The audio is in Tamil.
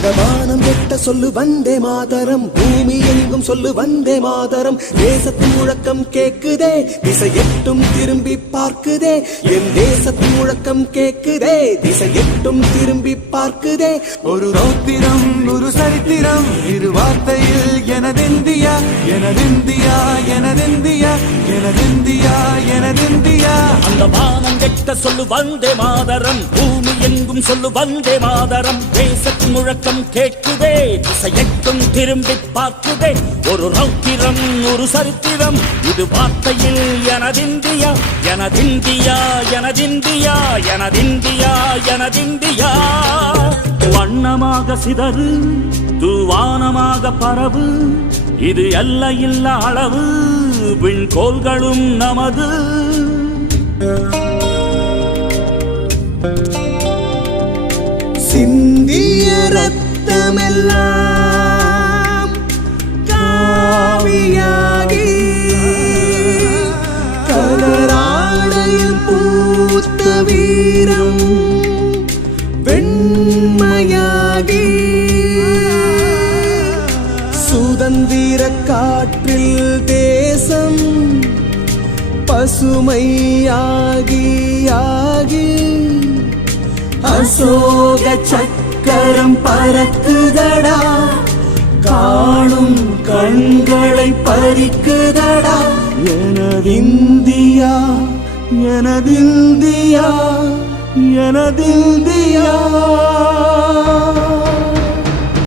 இந்த வானம் எட்ட சொல்லு வந்தே மாதரம், பூமி எங்கும் சொல்லு வந்தே மாதரம். தேசத்தின் முழக்கம் கேக்குதே, திசை எட்டும் திரும்பி பார்க்குதே. என் தேசத்தின் முழக்கம் கேக்குதே, திசை எட்டும் திரும்பி பார்க்குதே. ஒரு ரௌத்திரம் ஒரு சரித்திரம், இரு வார்த்தையில் எனதிந்தியா எனதிந்தியா எனதிந்தியா எனதிந்தியா எனதிந்தியா. அந்த வானம் எட்ட சொல்லு வந்தே மாதரம், பூமி எங்கும் சொல்லு வந்தே மாதரம். தேசத்தின் முழக்கம் கேட்குதே, திசை எட்டும் திரும்பி பார்க்குதே. ஒரு ரௌத்திரம் ஒரு சரித்திரம், இது வார்த்தையில் எனதிந்தியா எனதிந்தியா எனதிந்தியா எனதிந்தியா எனதிந்தியா. வண்ணமாக சிதறு தூவானமாக பரவு, இது எல்லையில்லா அளவு, விண்கோள்களும் நமது. சிந்திய ரத்தமெல்லாம் காவியாகி, கலராடையில் பூத்த வீரம் வெண்மையாகி, சுதந்திர காற்றில் தேசம் பசுமையாகி ஆகி, அசோக சக்கரம் பறக்குதடா, காணும் கண்களை பறிக்குதடா. எனதிந்தியா எனதிந்தியா எனதிந்தியா.